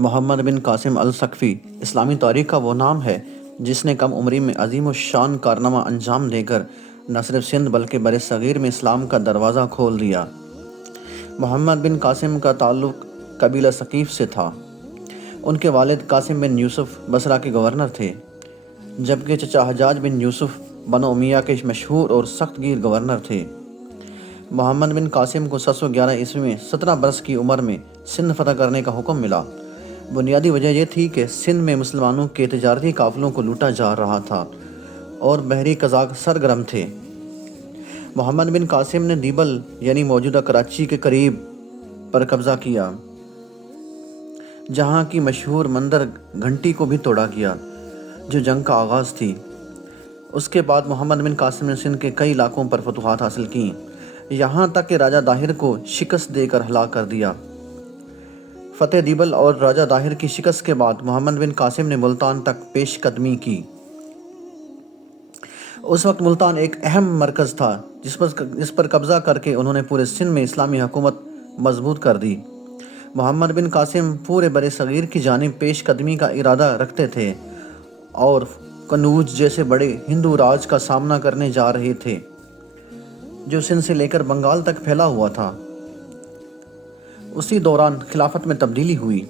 محمد بن قاسم الثقفی اسلامی تاریخ کا وہ نام ہے جس نے کم عمری میں عظیم الشان کارنامہ انجام دے کر نہ صرف سندھ بلکہ بر صغیر میں اسلام کا دروازہ کھول دیا۔ محمد بن قاسم کا تعلق قبیلہ ثقیف سے تھا۔ ان کے والد قاسم بن یوسف بصرہ کے گورنر تھے، جبکہ چچا حجاج بن یوسف بنو امیہ کے مشہور اور سخت گیر گورنر تھے۔ محمد بن قاسم کو 711 عیسوی میں 17 برس کی عمر میں سندھ فتح کرنے کا حکم ملا۔ بنیادی وجہ یہ تھی کہ سندھ میں مسلمانوں کے تجارتی قافلوں کو لوٹا جا رہا تھا اور بحری قزاق سرگرم تھے۔ محمد بن قاسم نے دیبل یعنی موجودہ کراچی کے قریب پر قبضہ کیا، جہاں کی مشہور مندر گھنٹی کو بھی توڑا گیا، جو جنگ کا آغاز تھی۔ اس کے بعد محمد بن قاسم نے سندھ کے کئی علاقوں پر فتوحات حاصل کیں، یہاں تک کہ راجہ داہر کو شکست دے کر ہلاک کر دیا۔ فتح دیبل اور راجہ داہر کی شکست کے بعد محمد بن قاسم نے ملتان تک پیش قدمی کی۔ اس وقت ملتان ایک اہم مرکز تھا جس پر قبضہ کر کے انہوں نے پورے سندھ میں اسلامی حکومت مضبوط کر دی۔ محمد بن قاسم پورے بر صغیر کی جانب پیش قدمی کا ارادہ رکھتے تھے اور کنوج جیسے بڑے ہندو راج کا سامنا کرنے جا رہے تھے، جو سندھ سے لے کر بنگال تک پھیلا ہوا تھا۔ اسی دوران خلافت میں تبدیلی ہوئی۔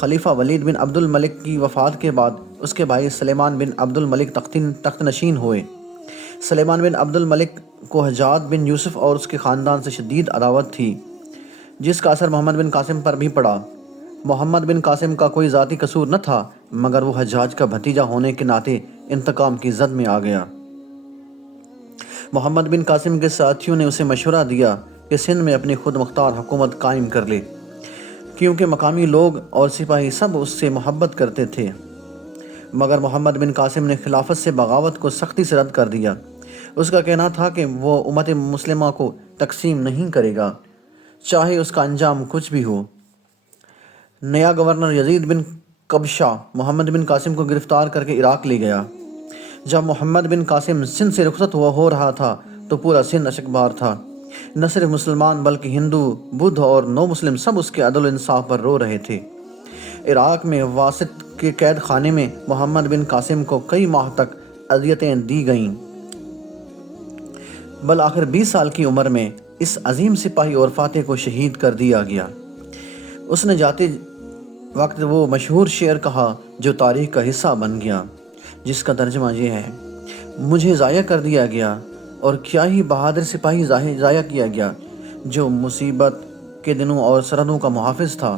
خلیفہ ولید بن عبد الملک کی وفات کے بعد اس کے بھائی سلیمان بن عبد الملک تخت نشین ہوئے۔ سلیمان بن عبد الملک کو حجاج بن یوسف اور اس کے خاندان سے شدید عداوت تھی، جس کا اثر محمد بن قاسم پر بھی پڑا۔ محمد بن قاسم کا کوئی ذاتی قصور نہ تھا، مگر وہ حجاج کا بھتیجا ہونے کے ناطے انتقام کی زد میں آ گیا۔ محمد بن قاسم کے ساتھیوں نے اسے مشورہ دیا کہ سندھ میں اپنی خود مختار حکومت قائم کر لے، کیونکہ مقامی لوگ اور سپاہی سب اس سے محبت کرتے تھے۔ مگر محمد بن قاسم نے خلافت سے بغاوت کو سختی سے رد کر دیا۔ اس کا کہنا تھا کہ وہ امت مسلمہ کو تقسیم نہیں کرے گا، چاہے اس کا انجام کچھ بھی ہو۔ نیا گورنر یزید بن قبشہ محمد بن قاسم کو گرفتار کر کے عراق لے گیا۔ جب محمد بن قاسم سندھ سے رخصت ہو رہا تھا تو پورا سندھ اشکبار تھا۔ نہ صرف مسلمان بلکہ ہندو، بدھ اور نو مسلم سب اس کے عدل و انصاف پر رو رہے تھے۔ عراق میں واسط کے قید خانے میں محمد بن قاسم کو کئی ماہ تک اذیتیں دی گئیں۔ بالآخر 20 سال کی عمر میں اس عظیم سپاہی اور فاتح کو شہید کر دیا گیا۔ اس نے جاتے وقت وہ مشہور شعر کہا جو تاریخ کا حصہ بن گیا، جس کا ترجمہ یہ ہے: مجھے ضائع کر دیا گیا اور کیا ہی بہادر سپاہی ضائع کیا گیا، جو مصیبت کے دنوں اور سرحدوں کا محافظ تھا۔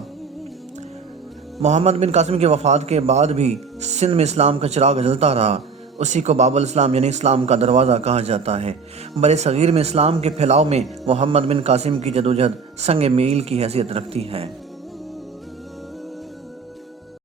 محمد بن قاسم کی وفات کے بعد بھی سندھ میں اسلام کا چراغ جلتا رہا۔ اسی کو باب الاسلام یعنی اسلام کا دروازہ کہا جاتا ہے۔ بر صغیر میں اسلام کے پھیلاؤ میں محمد بن قاسم کی جدوجہد سنگ میل کی حیثیت رکھتی ہے۔